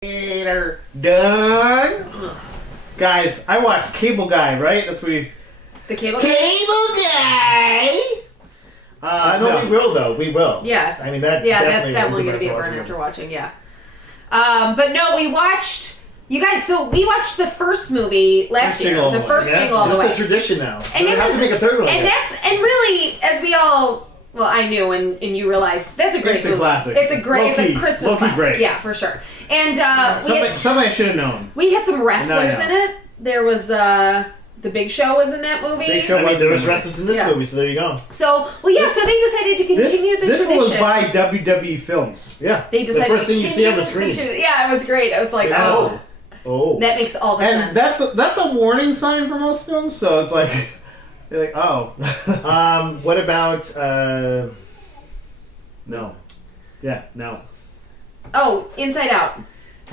Later. Done. Guys, I watched Cable Guy, right? That's what we... The Cable Guy? No, we will, though. We will. Yeah. I mean, that that's definitely going to be a burn after watching, yeah. But no, we watched... You guys, so we watched the first movie last year. The first Jingle All the Way. It's a tradition now. And we have to make a third one. And really, as we all... Well, I knew, and you realized that's a great movie. It's a classic. It's a Christmas classic. Great. Yeah, for sure. And somebody should have known. We had some wrestlers in it. There was the Big Show was in that movie. There was wrestlers in this movie, so there you go. So so they decided to continue the tradition. This was by WWE Films. Yeah. They decided the first thing you see on the screen. Yeah, it was great. I was like, oh, that makes all the sense. And that's a warning sign for most films. So it's like. You're like, oh. What about, no. Yeah, no. Oh, Inside Out.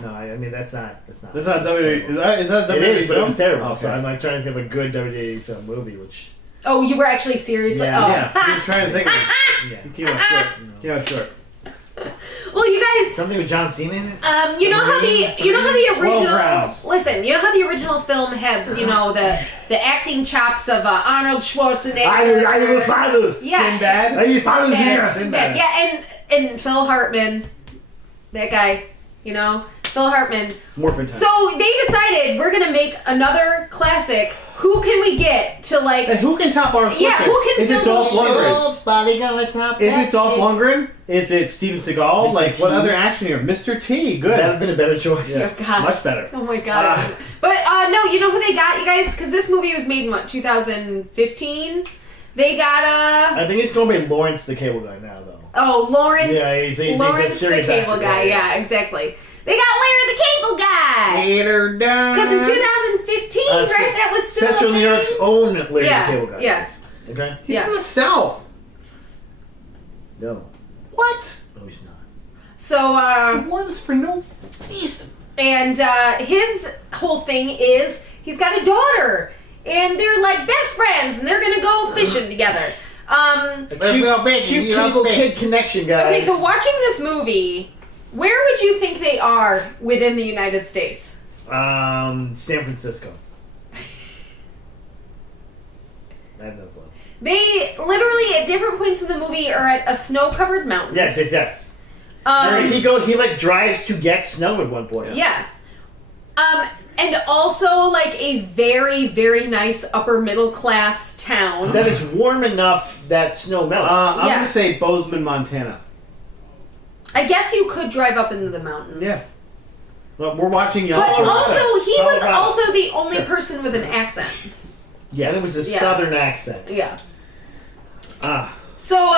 No, I mean, that's not That's not WWE. Is that WWE It is, but it was terrible. Okay. So I'm like trying to think of a good WWE film movie, which... Oh, you were actually serious? Yeah, he was trying to think of it. Yeah. He came out short. Well, you guys, something with John Cena in it. you know how the original. Listen, you know how the original film had the acting chops of Arnold Schwarzenegger. I will follow. Yeah, Sinbad. I will follow here. Sinbad. Yeah, and Phil Hartman, that guy. Phil Hartman. Morphin time. So they decided we're gonna make another classic. Who can we get to And who can top our? Yeah, who can? Is it Dolph Lundgren? Nobody gonna top Is it Dolph Lundgren? Is it Steven Seagal? Mr. T. What other action hero? Mr. T. Good. That would have been a better choice. Oh, God. Much better. Oh my God. But no, you know who they got, you guys? Because this movie was made in 2015. They got I think he's going to be Lawrence the Cable Guy now, though. Oh, Lawrence. Yeah, he's Lawrence a serious the Cable actor, Guy. Yeah, exactly. They got Larry the Cable Guy. Later down. Because in 2015, right? That was still Central New York's own Larry the Cable Guy. Yeah. Okay. He's from the South. No. What? No, he's not. So, He won this for no reason. And his whole thing is he's got a daughter, and they're like best friends, and they're gonna go fishing together. Cute cable kid connection, guys. Okay, so watching this movie, where would you think they are within the United States? San Francisco. I have no clue. They literally at different points in the movie are at a snow-covered mountain. Yes. He drives to get snow at one point. Yeah. And also like a very, very nice upper middle class town. That is warm enough that snow melts. I'm gonna say Bozeman, Montana. I guess you could drive up into the mountains. Yeah. Well, we're watching But Yellowstone. also, he was Colorado. also the only person with an accent. Yeah, it was a southern accent. Yeah. Ah. So,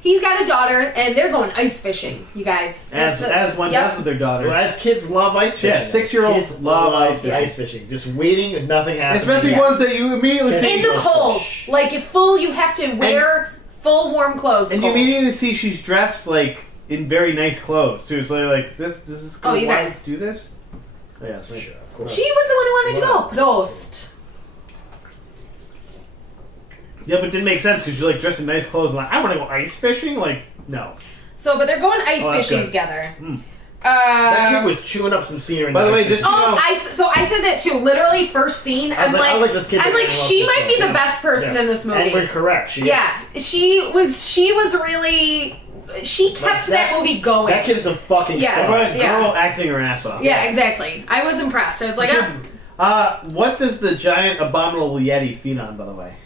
he's got a daughter, and they're going ice fishing, you guys. As one does with their daughter. Well, as kids love ice fishing. Yeah, 6-year-olds Kids love ice fishing. Just waiting and nothing happens. Especially ones that you immediately see. In the cold. Like, you have to wear full warm clothes. And you immediately see she's dressed, like, in very nice clothes, too. So you're like, this is good. You guys. Do this? Oh, yeah, sure. Of course. She was the one who wanted to go. Prost. Yeah, but it didn't make sense because you're, like, dressed in nice clothes and like, I want to go ice fishing? Like, no. So, but they're going ice that's fishing good. together. That kid was chewing up some scenery. By the way, just I said that too. Literally, first scene, I'm like this kid. I'm like, she might be the best person in this movie. And we're correct. She is. She was really. She kept that movie going. That kid is a fucking star. Girl acting her ass off. Yeah, exactly. I was impressed. I was like, what does the giant abominable Yeti feed on, by the way?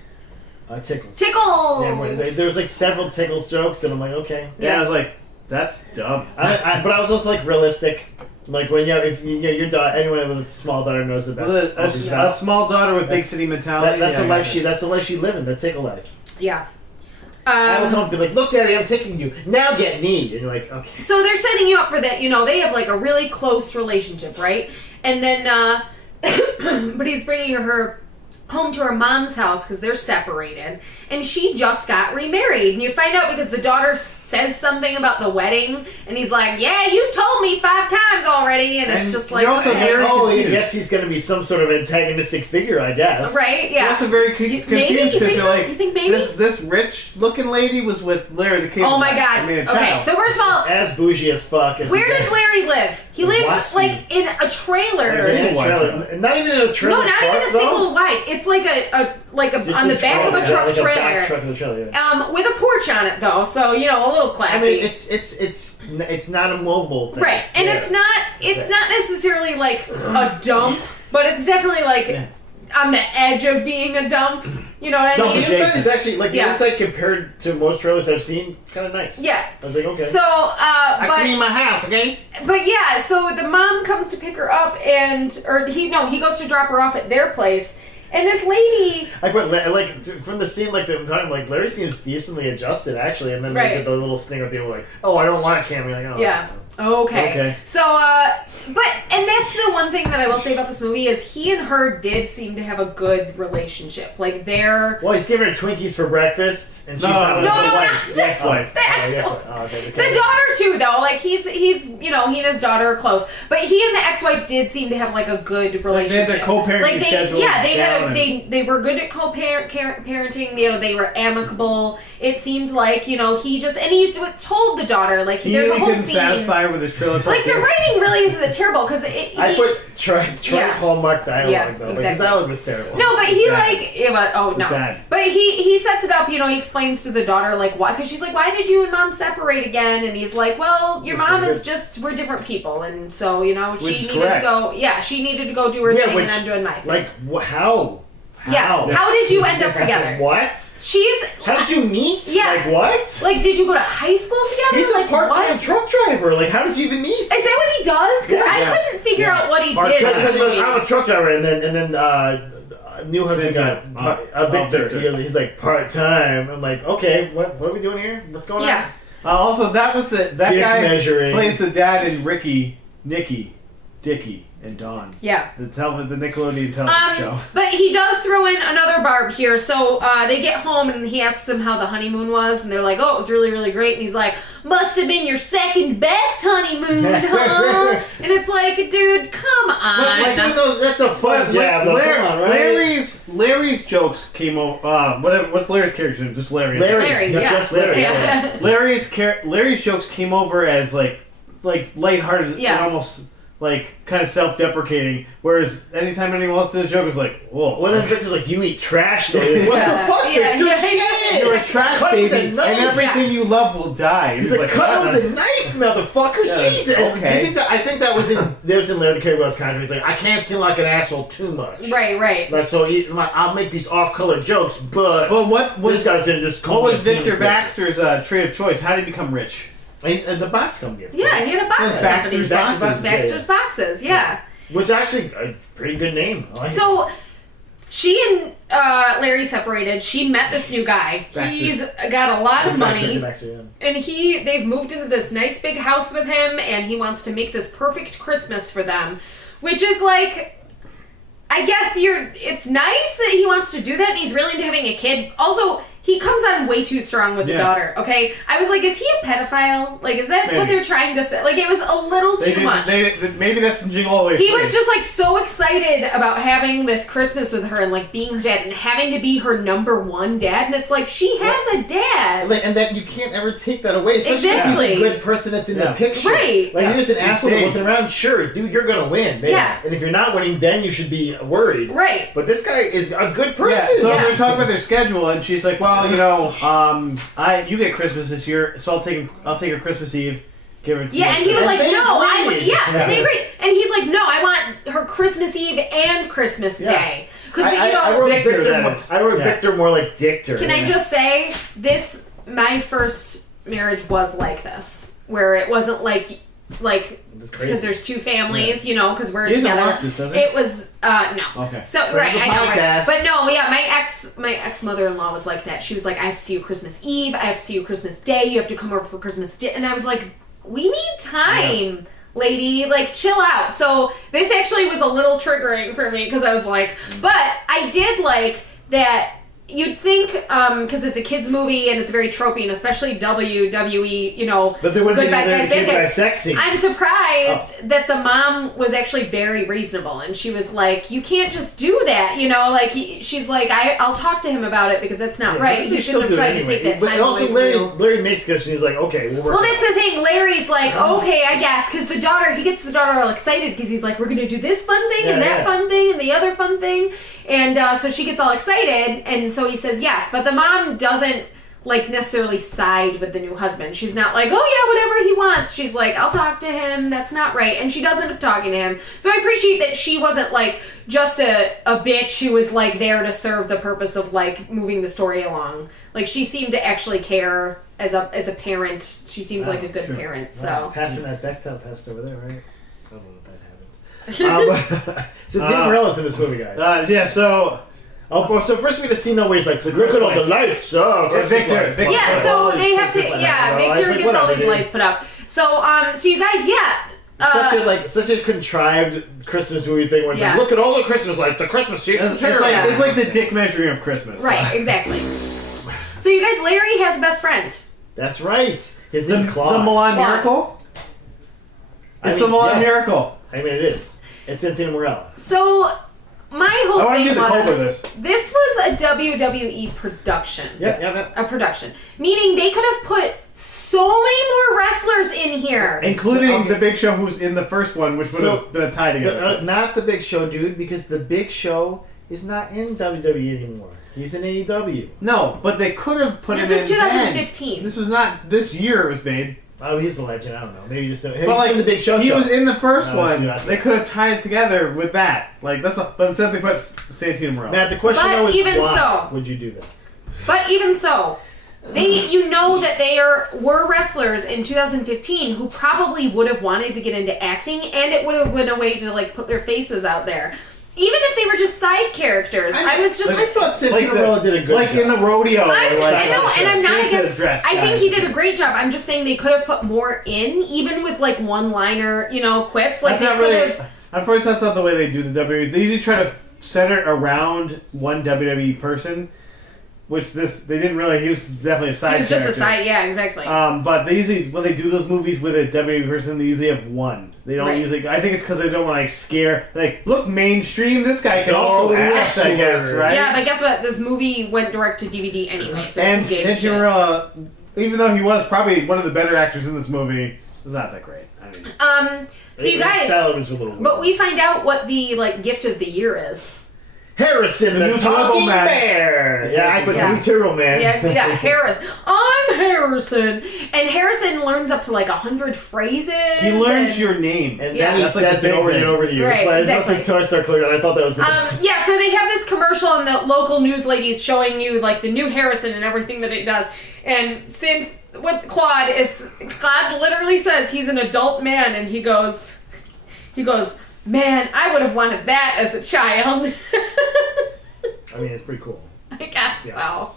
Tickles. Tickles! Yeah, there's like several Tickles jokes, and I'm like, okay. Yeah, I was like, that's dumb. But I was also like realistic. Like when your daughter, anyone with a small daughter knows that that's a small daughter with big city mentality. That's the life she living. The Tickle life. Yeah. I will come and be like, look, Daddy, I'm taking you. Now get me. And you're like, okay. So they're setting you up for that. They have like a really close relationship, right? And then, but he's bringing her home to her mom's house because they're separated, and she just got remarried. And you find out because the daughter says something about the wedding, and he's like, "Yeah, you told me 5 times already." already, and it's And just you're like, also okay. very- Oh, I confused. guess he's going to be some sort of antagonistic figure, I guess. right? You're Yeah. also very Maybe? confused You because think you're so? like, You think maybe? this rich-looking lady was with Larry the Cable Oh my Guy. god. I mean, a Okay, child. so first of all, As bougie as fuck as where he does gets. Larry live? He lives West. like in a trailer. Like, in a Single trailer. wide. Not even in a trailer. No, not even a park, though? single wide. It's like a Just on the a back of a trailer. truck Like a trailer. back truck of the trailer, yeah. With a porch on it though, so you know, a little classy. I mean, it's not a mobile thing. right, and there. it's not necessarily like a dump, but it's definitely like Yeah. on the edge of being a dump. You know what I No, mean? the inside is actually like Yeah. the inside compared to most trailers I've seen, kind of nice. Yeah. I was like, okay. So, my house, okay? but yeah, so the mom comes to pick her up, he goes to drop her off at their place, and this lady. From the scene, like the time, like Larry seems decently adjusted actually, and then Right. they did the little sting with the like, oh, I don't want Cam. You're like, oh, Yeah. Okay. Okay. So, and that's the one thing that I will say about this movie is he and her did seem to have a good relationship. Like they're. Well, he's giving her Twinkies for breakfast, and she's No, not. no, the no, wife, no. the ex-wife. The ex-wife. Oh, okay. The daughter too, though. Like he's you know, he and his daughter are close, but he and the ex-wife did seem to have like a good relationship. They had their co-parenting Like schedule they down had they were good at co-parenting. You know, they were amicable. It seemed like he told the daughter like He there's a really whole couldn't scene. satisfy her with his trailer park. Like the writing really isn't terrible because I put try Yeah. Hallmark dialogue Yeah, though. Like, exactly. his dialogue was terrible. No, but It he was bad. oh was no. bad. But he sets it up, he explains to the daughter like why, because she's like, why did you and mom separate again? And he's like, well, your Yes, mom we is did. we're different people, and so Which she is needed correct. to go. Yeah, she needed to go do her Yeah, thing, which, and I'm doing my thing. Like how? Yeah. How did you end up together? What? She's How did you meet? Yeah. Like what? like, did you go to high school together? He's like, a part-time what? truck driver. Like, how did you even meet? Is that what he does? Because Yes. I couldn't figure Yeah. out what he Part-time. did. Because he goes, I'm a truck driver, and then new husband got Victor. Victor. He's like part-time. I'm like, okay, what are we doing here? What's going Yeah. on? Also, that was that Dick guy measuring. plays the dad in Nicky, Dickie, and Dawn. Yeah. The Nickelodeon television show. But he does throw in another barb here. So they get home and he asks them how the honeymoon was, and they're like, "Oh, it was really, really great." And he's like, "Must have been your second best honeymoon, huh?" And it's like, dude, come on. Like, doing those, that's a fun jab, though. Come on, right? Larry's jokes came over. What's Larry's character name? Just Larry. Larry, That's yeah. just Larry. Yeah. Larry's jokes came over as like lighthearted Yeah. and almost like kind of self-deprecating. Whereas anytime anyone else did a joke, it was like, whoa. Well, then Victor's like, you eat trash, though. Like, what Yeah. the fuck, Yeah, Victor? yeah, Shit! You're a trash Cut with baby, the and knife. everything you love will die. He's like, cut "What with the knife, motherfucker. Yeah, Jesus. okay. I think that was in Larry the Cable Guy's contract. He's like, I can't seem like an asshole too much. Right. Like, so I'll make these off-color jokes, but Well, what this was guy's gonna just call what me was a penis Victor licker. Baxter's trade of choice? How did he become rich? And the box company, of Yeah, course. he had a box Well, Baxter's company. Boxes. Baxter's Boxes, yeah. Which actually a pretty good name. I like it. So she and Larry separated. She met this new guy. Baxter. He's got a lot of money. Baxter, yeah. And they've moved into this nice big house with him, and he wants to make this perfect Christmas for them, which is like, I guess it's nice that he wants to do that, and he's really into having a kid. Also, he comes on way too strong with the Yeah. daughter, okay? I was like, is he a pedophile? Like, is that what Maybe. they're trying to say? Like, it was a little too much. Maybe that's some Jingle All the Way. He was just like so excited about having this Christmas with her and like being her dad and having to be her number one dad, and it's like she has a dad. And that you can't ever take that away, especially Exactly. if he's a good person that's in the Yeah. picture. Right. Like, Yeah. you're just an He's asshole that big. wasn't around. Sure, dude, you're gonna win. Yeah. And if you're not winning, then you should be worried. Right. But this guy is a good Yeah, person. so Yeah. they're talking about their schedule, and she's like, "Well, you get Christmas this year, so I'll take her Christmas Eve, give her." To Yeah, my and he was kid." like, they no, I agreed. would, yeah, Yeah. and they agreed. And he's like, no, I want her Christmas Eve and Christmas Yeah. Day. Because, I wrote Victor, Victor that more, is. I wrote Yeah. Victor more like Dictor. can I just say, my first marriage was like this, where it wasn't like That's crazy. because there's two families, because we're He doesn't together. watch this, does he? It was no. Okay. So Friend right, of the I know, right? podcast. But no, yeah, my ex mother-in-law was like that. She was like, I have to see you Christmas Eve, I have to see you Christmas Day, you have to come over for Christmas Day, and I was like, we need time. Lady, like, chill out. So this actually was a little triggering for me because I was like, but I did like that you'd think, because it's a kids movie and it's very tropey, and especially WWE, you know, But there wouldn't good be bad guys, bad guys. sex scenes. I'm surprised that the mom was actually very reasonable, and she was like, "You can't just do that," you know. Like she's like, "I'll talk to him about it because that's not right. He shouldn't have tried to take that time But also, away from you." Larry makes this, and he's like, "Okay, we'll work." Well, that's the thing. Larry's like, "Okay, I guess," because he gets the daughter all excited because he's like, "We're gonna do this fun thing and that fun thing and the other fun thing," and so she gets all excited, and so he says yes, but the mom doesn't like necessarily side with the new husband. She's not like, "Oh yeah, whatever he wants." She's like, "I'll talk to him. That's not right," and she does end up talking to him. So I appreciate that she wasn't like just a bitch who was like there to serve the purpose of like moving the story along. Like she seemed to actually care as a parent. She seemed like a good parent. So passing that Bechdel test over there, right? I don't know what that happened. So Tim Morello's in this movie, guys. Yeah, so... So first we get a scene though where he's like, "Look at all the lights!" Victor. Yeah, so they have to, make sure he gets all these lights put up. So, so you guys, such a contrived Christmas movie thing where it's like, "Look at all the Christmas lights, the Christmas season." It's like the dick measuring of Christmas. Right, exactly. So you guys, Larry has a best friend. That's right. His name's Claude. The Milan Miracle? It's the Milan Miracle. I mean, it is. It's Santino Morello. So... my whole thing was, this was a WWE production. Yep. A production. Meaning they could have put so many more wrestlers in here. Including the Big Show who's in the first one, which would have been a tie together. Not the Big Show, dude, because the Big Show is not in WWE anymore. He's in AEW. No, but they could have put him in. This was 2015. This was not this year it was made. Oh, he's a legend. I don't know. Maybe just. But like the Big Show. He was in the first one. They could have tied it together with that. Like that's. But instead they put Santino Morello. Matt, the question though is even why would you do that? But even so, you know that they were wrestlers in 2015 who probably would have wanted to get into acting, and it would have been a way to like put their faces out there. Even if they were just side characters, I thought Santino Morello did a good job. Like in the rodeo. I know, and I'm not against. Dress, I think he did a great job. I'm just saying they could have put more in, even with like one-liner, quips. Like they could have. Unfortunately, that's not the way they do the WWE. They usually try to center it around one WWE person. Which they didn't really. He was definitely a side. He was just character. a side, yeah, exactly. But they usually, when they do those movies with a WWE person, they usually have one. They don't usually. I think it's because they don't want to scare. Like, look, mainstream. This guy can also act, I guess, right? Yeah, but guess what? This movie went direct to DVD anyway. So and Santino Morello, even though he was probably one of the better actors in this movie, was not that great. I mean, so you guys, but we find out what the gift of the year is. Harrison, the talking bear. Yeah, I put new Turbo Man. Yeah, Harris. I'm Harrison, and Harrison learns up to 100 phrases. He learns your name, and then he says it over and over to you. Right, exactly. Until I start clicking, I thought that was. Yeah, so they have this commercial, and the local news lady's showing you the new Harrison and everything that it does, and what Claude literally says he's an adult man, and he goes. Man, I would have wanted that as a child. I mean, it's pretty cool. I guess so.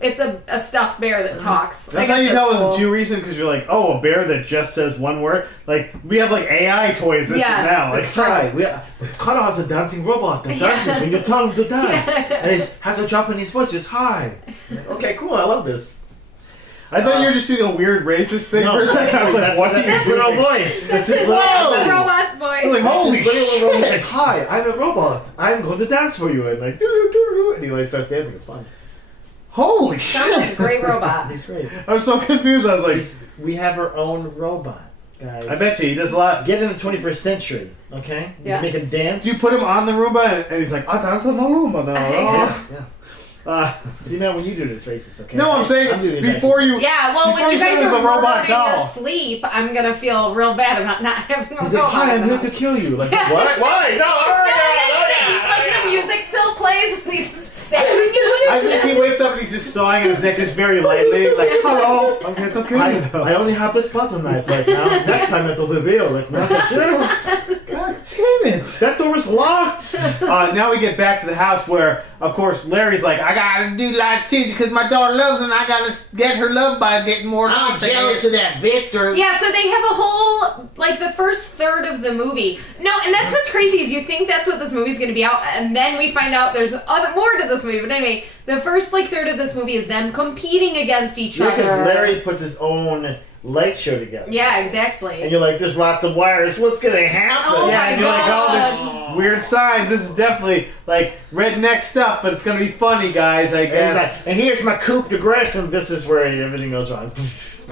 It's a stuffed bear that talks. That's how you tell it was too recent, because you're like, oh, a bear that just says one word. Like, we have AI toys now. Let's try. Carter has a dancing robot that dances when you tell him to dance. And it has a Japanese voice. It's hi. Okay, cool. I love this. I thought you were just doing a weird racist thing for a second. I was like, what is his little voice? That's his robot voice. I was like, holy shit. He's like, hi, I'm a robot. I'm going to dance for you. And doo-doo-doo-doo. And he starts dancing. It's fun. Holy shit. Sounds like a great robot. He's great. I was so confused. I was like, we have our own robot, guys. I bet you he does a lot. Get in the 21st century, okay? Yeah. You make him dance. You put him on the Roomba, and he's like, I dance on the Roomba now. Yes, yeah. See, now when you do this, racist, okay? No, I'm saying before you. Yeah, well, when you guys are the robot in doll. your sleep, I'm gonna feel real bad about not having a robot. He's like, hi, I'm here to kill you. Like, what? Why? No, the music still plays and he's staring you. I think he wakes up and he's just sawing at his neck just very lightly, like, hello, I'm here to kill you. I only have this butter knife right now. Next time it'll reveal. Like, what the shit? God damn it. That door is locked. Now we get back to the house where, of course, Larry's like, I gotta do lights too because my daughter loves her and I gotta get her love by getting more lights. I'm jealous of that Victor. Yeah, so they have a whole, the first third of the movie. No, and that's what's crazy is you think that's what this movie's gonna be out, and then we find out there's more to the this movie, but anyway, the first like third of this movie is them competing against each Yeah, other. because Larry puts his own light show together. Yeah, exactly. And you're like, there's lots of wires. What's gonna happen? Oh Yeah, my and you're like, God. oh, there's weird signs. This is definitely like redneck stuff, but it's gonna be funny, guys. I And, he's guess. like, and here's my coup de grace, and this is where everything goes wrong.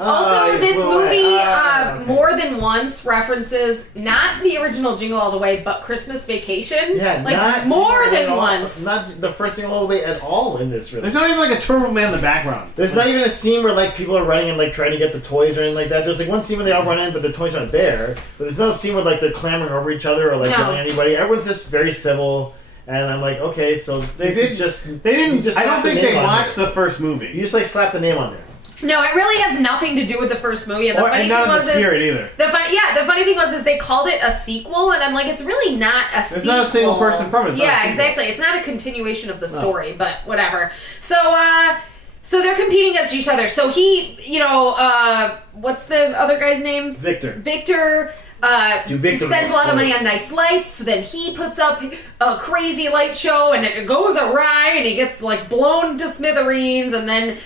Also, you this blew movie it. Okay. more than once references not the original Jingle All the Way, but Christmas Vacation. Yeah, like not more Jingle than all- once. Not the first Jingle All the Way at all in this, really. There's not even like a Turbo Man in the background. There's not even a scene where like people are running and like trying to get the toys or anything like that. There's like one scene where they all run in, but the toys aren't there. But there's no scene where like they're clamoring over each other or like No. yelling at anybody. Everyone's just very civil, and I'm like, okay, so They this did is just They didn't. you just I don't slapped the think they name on watched there. the first movie. You just like slap the name on there. No, it really has nothing to do with the first movie. And the funny and thing not in was the spirit either. the funny thing was they called it a sequel, and I'm like, it's really not a sequel. There's not a single person from it. It's not a Yeah, sequel. exactly. It's not a continuation of the story, but whatever. So, so they're competing against each other. So he, what's the other guy's name? Victor. Victor. Victor Spends a lot of money on lights. nice lights. So then he puts up a crazy light show, and it goes awry, and he gets like blown to smithereens, and then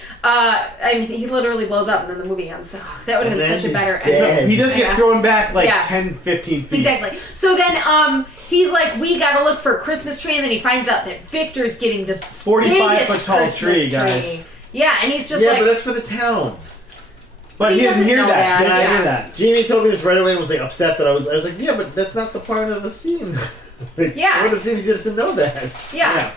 he literally blows up, and then the movie ends. So that would have And been then such a he's better dead. ending. He does get thrown back like Yeah. 10, 15 feet. Exactly. So then he's like, we gotta look for a Christmas tree, and then he finds out that Victor's getting the 45 foot biggest tall Christmas tree, guys. tree. Yeah, and he's just Yeah, like, but that's for the town. But He he doesn't doesn't hear know that. He that, doesn't yeah. hear that. Jamie told me this right away and was like upset that I was like, yeah, but that's not the part of the scene. Like, Yeah. One of the scenes he doesn't know that. yeah.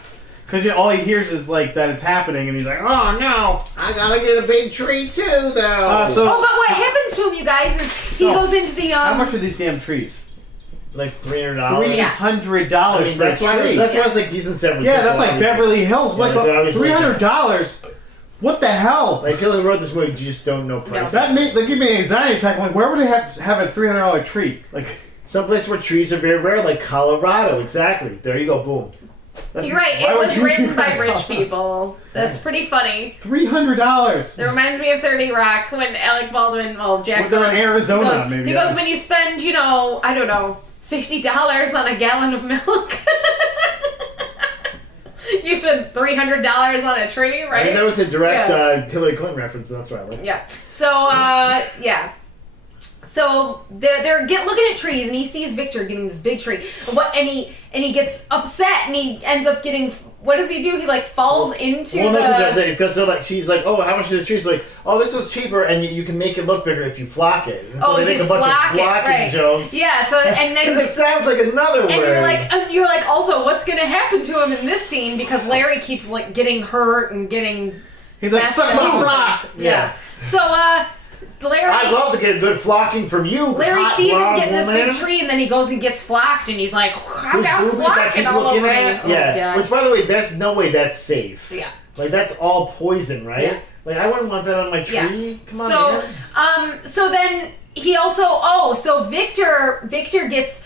Because all he hears is like that it's happening, and he's like, "Oh no!" I gotta get a big tree too, though. So Oh, but what happens to him, you guys, is he Oh. goes into the how much are these damn trees? like $300. Yeah. $300 for that's a why. tree. That's why I was like, he's in San Francisco. Yeah, that's like obviously. Beverly Hills. Yeah, Like it's obviously $300. What the hell? Like people who wrote this movie just don't know prices. They give me an anxiety attack. I'm like, where would they have a $300 tree? Like, Someplace where trees are very rare, like Colorado. Exactly. There you go. Boom. You're right, why it would was you written do by that? rich people. That's pretty funny. $300. It reminds me of 30 Rock when Alec Baldwin, Jack Well, they're in Arizona, he goes, maybe, he yeah. goes, when you spend, I don't know, $50 on a gallon of milk. You spend $300 on a tree, right? I mean, that was a direct Yeah. Hillary Clinton reference. And that's why I like. Yeah. So, yeah. So they're looking at trees, and he sees Victor getting this big tree. And he gets upset, and he ends up getting. What does he do? He like falls into because they're like, she's like, oh, how much is this tree? She's like, oh, this was cheaper, and you can make it look bigger if you flock it. And so if they you make a bunch flock of it, flocking right. jokes. Yeah. So and then. It sounds like another word. And you're like, also, what's gonna happen to him in this scene? Because Larry keeps like getting hurt and getting. He's like, messed suck up. my flock. Yeah. So Larry. I'd love to get a good flocking from you. Larry hot sees him blonde getting this woman. big tree, and then he goes and gets flocked, and he's like, I've Whose got boobies I flocking keep all looking over me. at. Oh, Yeah. God. Which, by the way, that's no way that's safe. Yeah. Like that's all poison, right? Yeah. Like I wouldn't want that on my Yeah. tree. Come on, So, man. so then he also, so Victor gets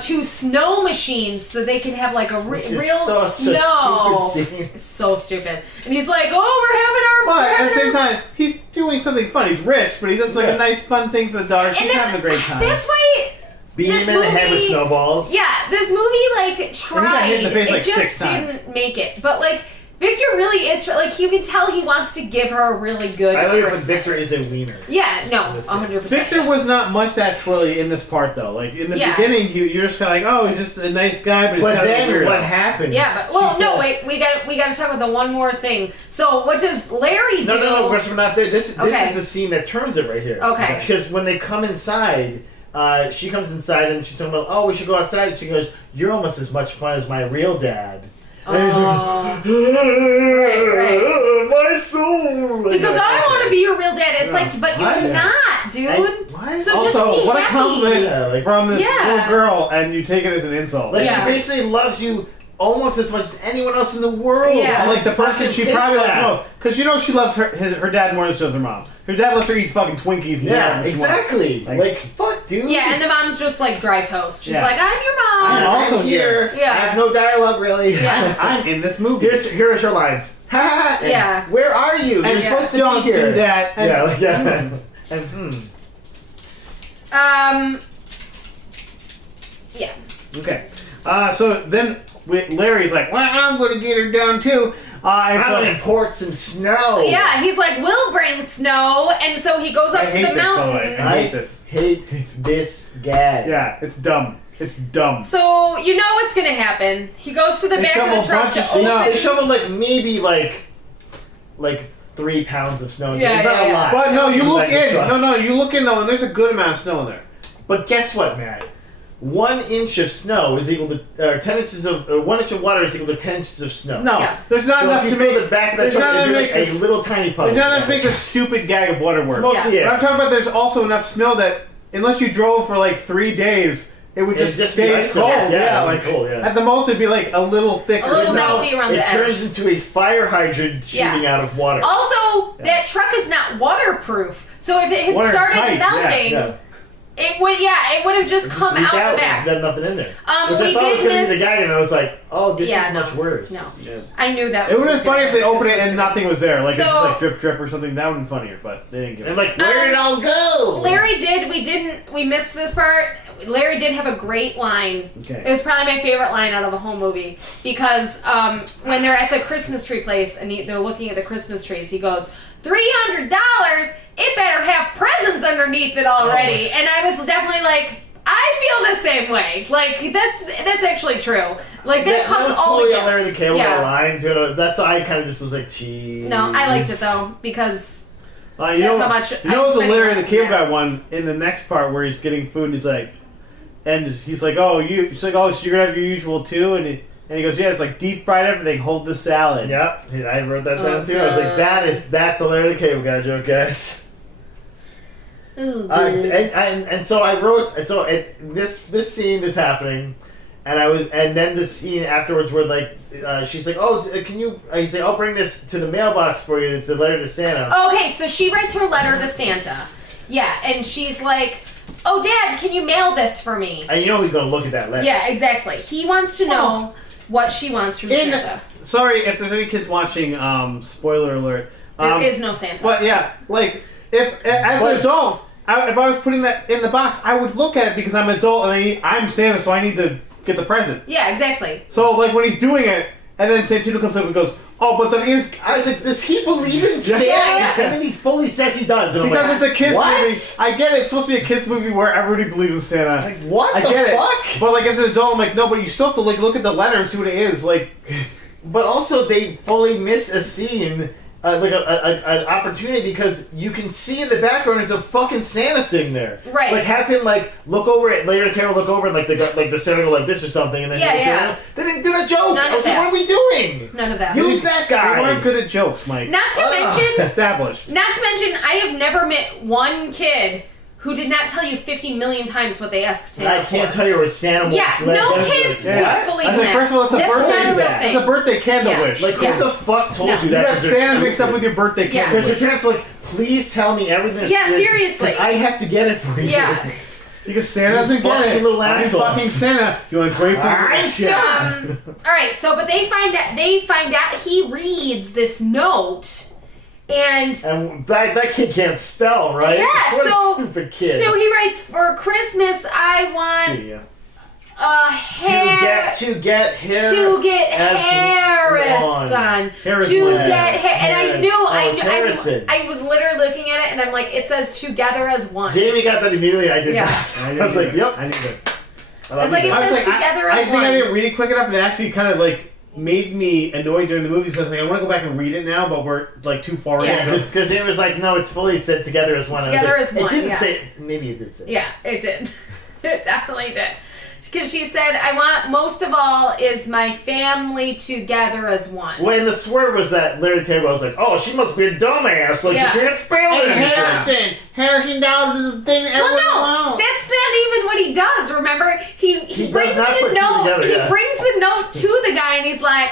2 snow machines so they can have like a Which is real such a snow. stupid scene. It's so stupid. And he's like, oh, we're But having at the same time, he's doing something fun. He's rich, but he does like Yeah. a nice, fun thing for the daughter. She's having a great time. That's why. Beat him this in the head with movie- snowballs. Yeah, this movie like tried. hit in the face, it like, just 6 times. didn't make it. But like Victor really is like you can tell he wants to give her a really good. I literally put Christmas. Victor is a wiener. Yeah, no, Listen. 100%. Victor was not much actually in this part though. Like in the Yeah. beginning, you're just kind of like, oh, he's just a nice guy, but he's But kind of then weird. what happens? Yeah, but well, She no, says- wait, we got to talk about the one more thing. So, what does Larry do? No, of course we're not there. This Okay. is the scene that turns it right here. Okay. Because when they come inside, she comes inside and she's talking about, oh, we should go outside. She goes, you're almost as much fun as my real dad. And he's like, right. my soul. Because I want to be your real dad. It's Yeah. like, but Why? you're not, dude. What? So Also, just be what a happy. compliment Yeah, like- from this Yeah. little girl, and you take it as an insult. Like Yeah. she basically loves you almost as much as anyone else in the world. Yeah. And, like the person she Fucking probably take loves that. most, because she loves her dad more than she loves her mom. Her dad lets her eat fucking Twinkies. And Yeah, whatever she wants. exactly. Like- Like, fuck, dude. Yeah, and the mom's just like dry toast. She's Yeah. like, I'm your mom. I'm also I'm here. Yeah. I have no dialogue really. Yeah. I'm in this movie. Here's her lines. Ha ha. And Yeah. Where are you? You're And supposed to don't be here. do that. And- Yeah, like, yeah. And Yeah. Okay. So then Larry's like, well, I'm going to get her done too. And I'm so, gonna import some snow. Yeah, he's like, we'll bring snow, and so he goes up to the mountain. I hate this. Hate this guy. Yeah, it's dumb. It's dumb. So you know what's gonna happen. He goes to the back shovel of the truck bunch to of open. snow. They shoveled maybe 3 pounds of snow. Yeah, it's not yeah, a lot. But no, you look Like a in. truck. No, you look in though, and there's a good amount of snow in there. But guess what, Matt? 1 inch of snow is equal to 10 inches of 1 inch of water is equal to 10 inches of snow. No, Yeah. there's not So enough if to you make fill the back of that there's truck, not it'd enough be to make a this- little tiny puddle. There's not enough to make a stupid gag of water work. It's mostly But I'm talking about there's also enough snow that unless you drove for 3 days, it would It'd just just be stay ice cold. on it. Yeah, Yeah, it'd be cold, yeah. At the most, it'd be a little thicker. A little snow. melty around it the edge. turns into a fire hydrant shooting Yeah. out of water. Also, that truck is not waterproof. So if it had Watertight, started melting, Yeah. it would have just come Leak out the back. Got nothing in there. We Which I thought was did going to be miss. the guy, and I was like, oh, this Yeah, is no. much worse. No. Yeah. I knew that. It Was would have been funny if they opened it and This nothing was there. It's So- just drip, drip or something. That would have been funnier, but they didn't give And us. where did it all go? Larry did. We missed this part. Larry did have a great line. Okay. It was probably my favorite line out of the whole movie because when they're at the Christmas tree place and they're looking at the Christmas trees, he goes, $300. It better have presents underneath it already. And I was definitely like, I feel the same way. That's actually true. That costs was all the totally gifts. a Larry the Cable Guy Yeah. line too. That's why I kind of just was like, geez. No, I liked it though because You That's know, how much you know, I'm it's a spending Larry less the than Cable that. Guy one in the next part where he's getting food and he's like, oh, she's like, oh, so you're gonna have your usual too, and he goes, yeah, it's like deep fried everything. Hold the salad. Yep, I wrote that down Oh, too. I was like, God. that's a Larry the Cable Guy joke, guys. Ooh, And so I wrote this scene is happening, and then the scene afterwards where she's like, oh, can you? He's like, I'll bring this to the mailbox for you. It's a letter to Santa. Okay, so she writes her letter to Santa. Yeah, and she's like, oh, Dad, can you mail this for me? And you know he's gonna look at that letter. Yeah, exactly. He wants to know what she wants from Santa. Sorry if there's any kids watching. Spoiler alert. There is no Santa. But yeah, if as an adult, if I was putting that in the box, I would look at it because I'm an adult and I'm Santa, so I need to get the present. Yeah, exactly. So when he's doing it, and then Santino comes up and goes, oh, but there is. I was like, does he believe in Santa? Yeah. And then he fully says he does. And I'm Because like, it's a kids what? movie. I get it. It's supposed to be a kids movie where everybody believes in Santa. Like, what I the get fuck? it. But as an adult, I'm like, no, but you still have to look at the letter and see what it is. But also, they fully miss a scene, an opportunity, because you can see in the background there's a fucking Santa sitting there. Right. Have him look over at later. The camera look over and the Santa go like this or something, and then Yeah, he looks yeah. at him. They didn't do the joke. None I was of like, that. what are we doing? None of that. Use that guy. They weren't good at jokes, Mike. Not to mention, Established. I have never met one kid who did not tell you 50 million times what they asked Santa I can't for. tell you where Santa was. Yeah, no kids Yeah. would believe I was like, that. first of all, it's a That's birthday. not a real That's thing. It's a birthday candle Yeah. wish. Who the fuck told No. you you that? got 'Cause they're Santa mixed up stupid. with your birthday Yeah. candle Because your wish. parents are like, please tell me everything. Yeah, seriously. I have to get it for you. Yeah. Because Santa doesn't You get fucking it. little You assholes. fucking Santa. You ungrateful I little shit. All right, but they find out he reads this note, and And that kid can't spell, right? Yeah, What so- a stupid kid. so he writes, for Christmas I want Yeah. a hair to get hair to get as Harrison Harrison. to Yeah. get hair, and I knew it's Harrison. I was literally looking at it, and I'm like, it says together as one. Jamie got that immediately. I did Yeah. that. I was like, yep. I knew that. I was like, it I was says like, together I as think one. I didn't read it quick enough, and it actually kind of made me annoyed during the movie. So I was like, I want to go back and read it now, but we're too far Yeah. in. Because it was like, no, it's fully said together as one. I was Together like, as one, It didn't yeah. say. Maybe it did say. Yeah, it did. It definitely did. Because she said, I want, most of all, is my family together as one. Well, and the swerve was that Larry the Cable Guy was like, oh, she must be a dumbass. Like, Yeah. she can't spell it. Harrison down to the thing Well, no, that's not even what he does. Remember, he He brings does not the put two note. together, He yeah. brings the note to the guy, and he's like,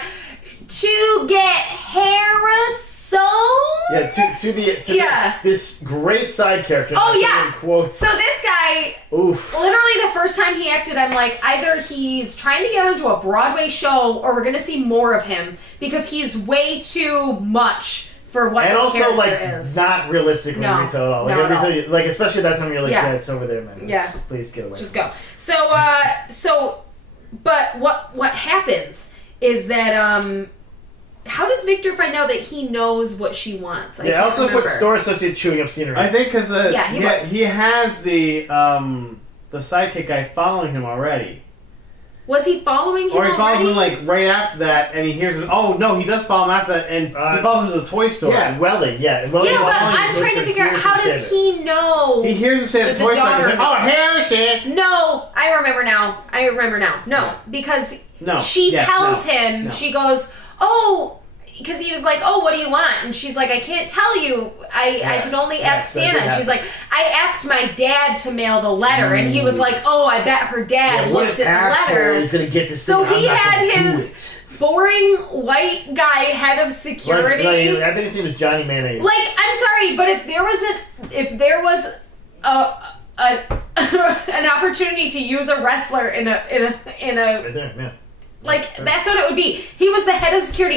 "To get Harrison." Yeah, to Yeah. this great side character. Oh, I put yeah. in quotes. So this guy, Oof. literally the first time he acted, I'm like, either he's trying to get onto a Broadway show, or we're gonna see more of him because he's way too much for what And his also, character is. not realistic when No, we tell it all. Like, not at everything, like, especially that time you're like, Yeah. yeah, it's over there, man. Yeah. Please get away. Just go. But what happens is that how does Victor find out that he knows what she wants? I also put store associate chewing up scenery. I think because he has the sidekick guy following him already. Was he following him Or he follows already? him right after that, and he hears him. Oh no, he does follow him after that, and he follows him to the toy store. Yeah, Welling. Yeah, but I'm trying to figure out how does he know? He hears him say the toy store. He's like, "Oh, Harrison!" No, I remember now. No, because she tells him. No. She goes, "Oh." Because he was like, "Oh, what do you want?" And she's like, "I can't tell you. I can only ask Santa." And she's like, "I asked my dad to mail the letter," and he was like, "Oh, I bet her dad looked at the letter." He's gonna get this so thing. he had his boring white guy head of security. I think his name is Johnny Mayonnaise. Like, I'm sorry, but if there was an opportunity to use a wrestler in a right there, yeah. like, that's what it would be. He was the head of security.